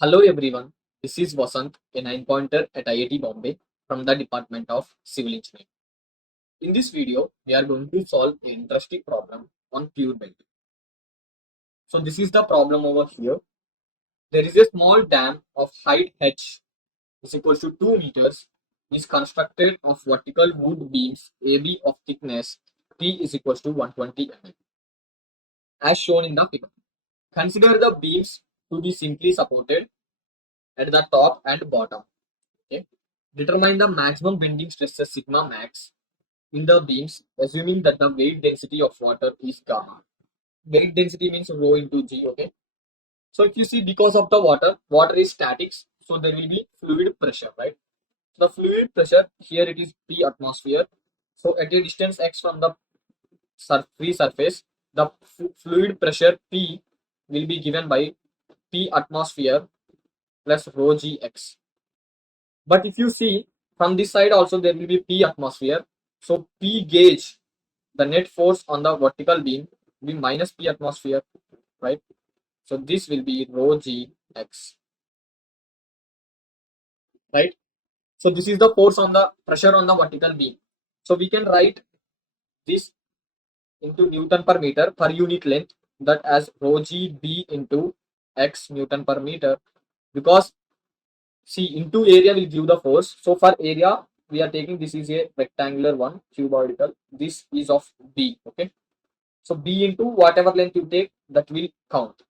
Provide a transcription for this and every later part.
Hello everyone, this is Vasant, a nine-pointer at IIT Bombay from the Department of Civil Engineering. In this video, we are going to solve an interesting problem on fluid bending. So this is the problem over here. There is a small dam of height h is equals to 2 meters is constructed of vertical wood beams AB of thickness T is equals to 120 mm as shown in the figure. Consider the beams to be simply supported at the top and bottom. Okay. Determine the maximum bending stresses sigma max in the beams, assuming that the weight density of water is gamma. Weight density means rho into g. Okay. So if you see, because of the water is static, so there will be fluid pressure, right? So the fluid pressure here it is P atmosphere. So at a distance x from the free surface, the fluid pressure P will be given by P atmosphere plus rho g x. But if you see from this side also there will be P atmosphere. So P gauge, the net force on the vertical beam will be minus P atmosphere, right? So this will be rho g x, right? So this is the force on the pressure on the vertical beam. So we can write this into Newton per meter per unit length, that as rho g b into x Newton per meter, because see, into area will give the force. So for area, we are taking this is a rectangular one, cuboidal. This is of B. Okay. So B into whatever length you take, that will count.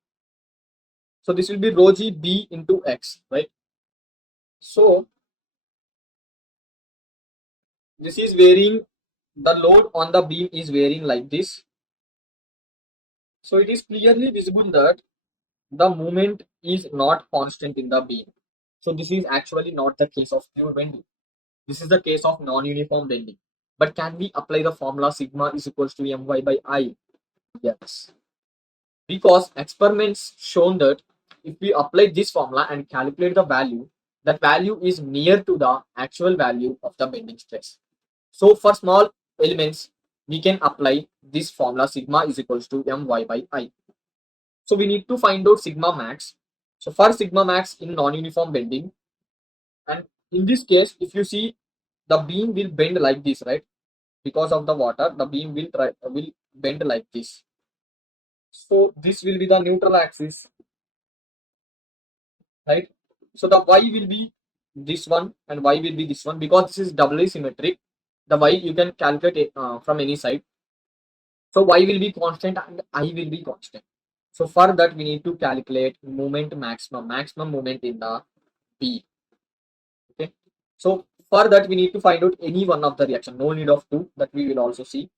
So this will be rho g B into X, right? So this is varying, the load on the beam is varying like this. So it is clearly visible that the movement is not constant in the beam. So this is actually not the case of pure bending. This is the case of non-uniform bending. But can we apply the formula sigma is equals to my by I? Yes. Because experiments shown that if we apply this formula and calculate the value, that value is near to the actual value of the bending stress. So for small elements, we can apply this formula sigma is equals to my by I. So we need to find out sigma max. So for sigma max in non-uniform bending, and in this case, if you see, the beam will bend like this, right? Because of the water, the beam will bend like this. So this will be the neutral axis, right? So the y will be this one and y will be this one, because this is doubly symmetric. The y you can calculate it from any side. So y will be constant and I will be constant. So for that we need to calculate moment maximum moment in the B. Okay. So for that we need to find out any one of the reaction. No need of two, that we will also see.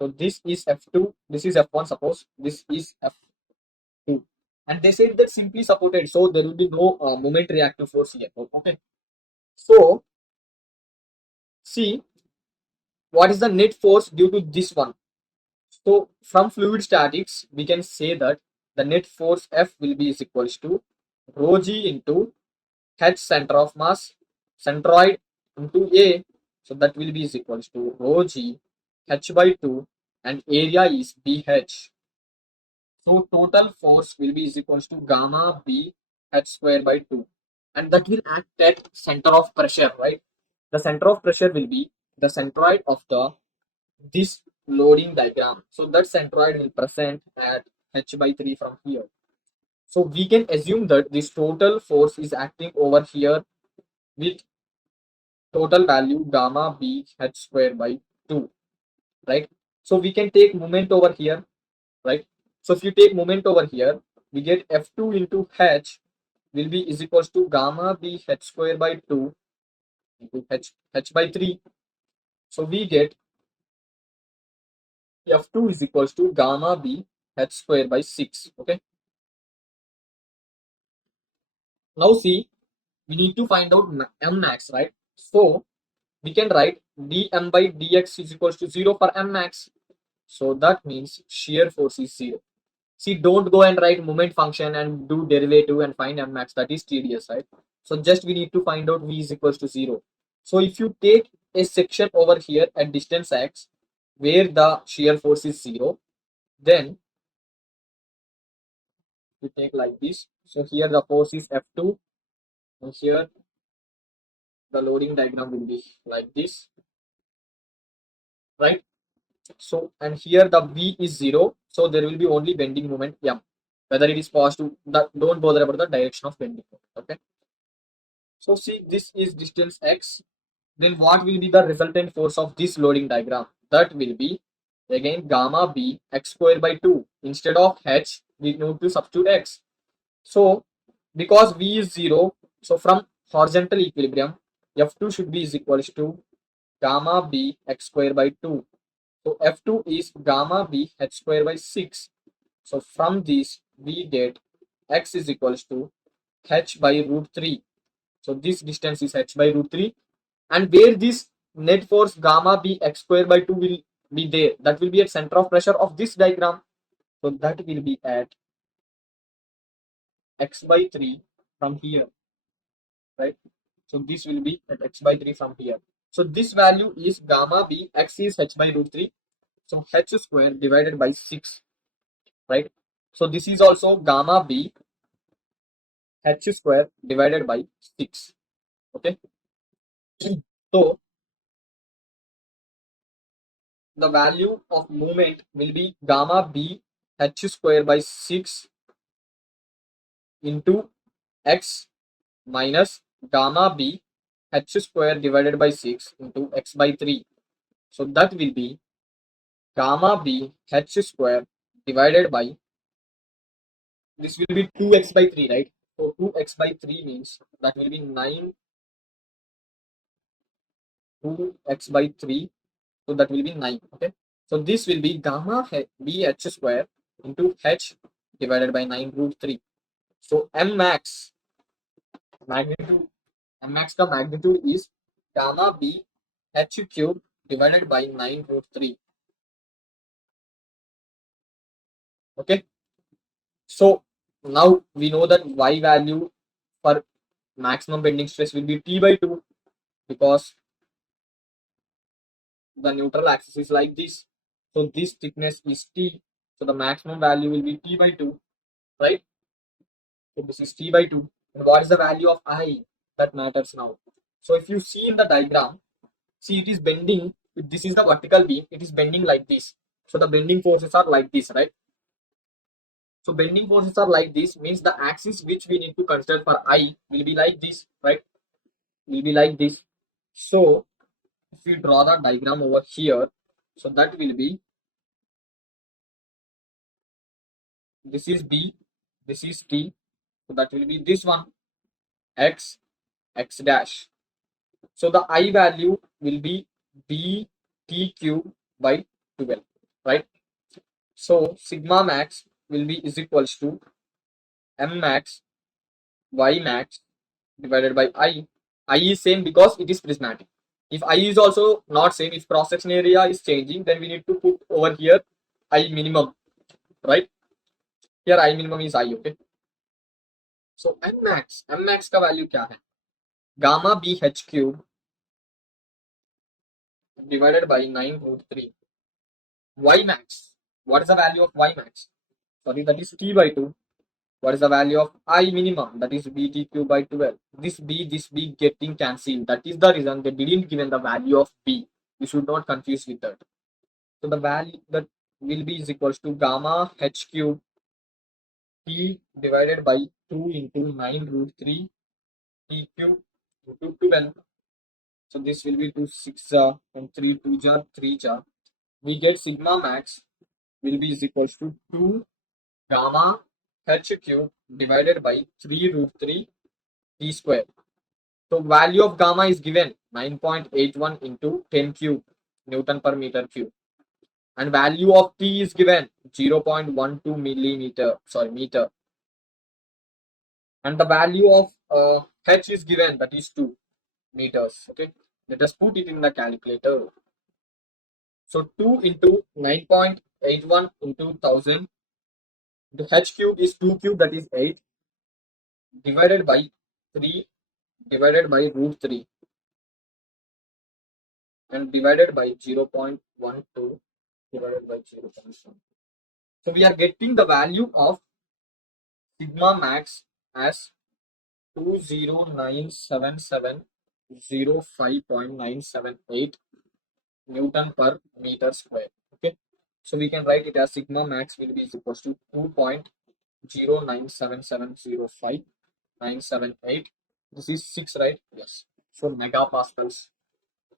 So this is F2, this is F1, suppose this is F2. And they said that simply supported, so there will be no moment reactive force here. Okay. So see, what is the net force due to this one? So from fluid statics, we can say that the net force F will be is equals to rho g into H center of mass, centroid into A. So that will be is equals to rho g H by 2, and area is BH. So total force will be is equals to gamma B H square by 2. And that will act at center of pressure, right? The center of pressure will be the centroid of the this loading diagram. So that centroid will present at H by 3 from here. So we can assume that this total force is acting over here with total value gamma B H square by 2, right? So we can take moment over here, right? So if you take moment over here, we get F2 into H will be is equals to gamma B H square by 2 into H by 3. So we get F2 is equals to gamma B H square by 6. Okay. Now see, we need to find out M max, right? So we can write dm by dx is equals to 0 for M max. So that means shear force is 0. See, don't go and write moment function and do derivative and find M max. That is tedious, right? So just we need to find out V is equals to 0. So if you take a section over here at distance x where the shear force is 0, then we take like this. So here the force is F2, and here the loading diagram will be like this, right? So, and here the V is 0, so there will be only bending moment M. Whether it is positive, that don't bother about the direction of bending moment. Okay. So see, this is distance x. Then what will be the resultant force of this loading diagram? That will be again gamma b x square by 2. Instead of h, we need to substitute x. So because v is 0, so from horizontal equilibrium, F2 should be is equals to gamma b x square by 2. So F2 is gamma b h square by 6. So from this we get x is equals to h by root 3. So this distance is h by root 3, and where this net force gamma b x square by 2 will be there, that will be at center of pressure of this diagram. So that will be at x by 3 from here, right? So this will be at x by 3 from here. So this value is gamma b, x is h by root 3. So h square divided by 6, right? So this is also gamma b h square divided by 6. Okay. So the value of movement will be gamma b h square by 6 into x minus gamma b h square divided by 6 into x by 3. So that will be gamma b h square divided by, this will be 2x by 3, right? So 2x by 3 means that will be 9, 2x by 3. So that will be 9. Okay. So this will be gamma b h square into h divided by 9 root 3. So m max magnitude, m max ka magnitude is gamma b h cube divided by 9 root 3. Okay. So now we know that y value for maximum bending stress will be t by 2, because the neutral axis is like this. So this thickness is t. So the maximum value will be t by 2, right? So this is t by 2. And what is the value of I? That matters now. So if you see in the diagram, see it is bending. If this is the vertical beam, it is bending like this. So the bending forces are like this, right? So bending forces are like this, means the axis which we need to consider for I will be like this, right? Will be like this. So if we draw the diagram over here, so that will be, this is B, this is T. So that will be this one, X, X dash. So the I value will be B T cube by 12, right? So sigma max will be is equals to M max Y max divided by I. I is same because it is prismatic. If I is also not same, if cross section area is changing, then we need to put over here I minimum, right? Here I minimum is I, okay? So M max का value क्या है? Gamma B H cube divided by 9 root 3. Y max. What is the value of Y max? Sorry, that is T by 2. What is the value of I minimum? That is BT cube by 12. This B getting cancelled. That is the reason they didn't given the value of B. You should not confuse with that. So the value that will be is equals to gamma H cube T divided by 2 into 9 root 3 T cube into 12. So this will be 2 6 and 3 2 jar 3 jar. We get sigma max will be is equals to 2 gamma h cube divided by 3 root 3 t square. So value of gamma is given 9.81 into 10 cube Newton per meter cube, and value of t is given 0.12 meter, and the value of h is given, that is 2 meters. Okay, let us put it in the calculator. So 2 into 9.81 into 1000, the h cube is 2 cube, that is 8, divided by 3 divided by root 3 and divided by 0.12 divided by 0.1. So we are getting the value of sigma max as 2097705.978 Newton per meter square. Okay, so we can write it as sigma max will be equals to 2.097705978. This is 6, right? Yes. So megapascals.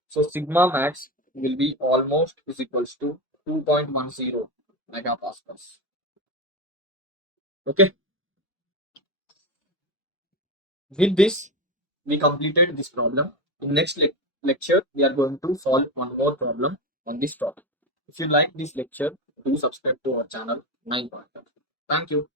So sigma max will be almost is equals to 2.10 megapascals. Okay. With this, we completed this problem. In next lecture, we are going to solve one more problem on this topic. If you like this lecture, do subscribe to our channel 9pointer. Thank you.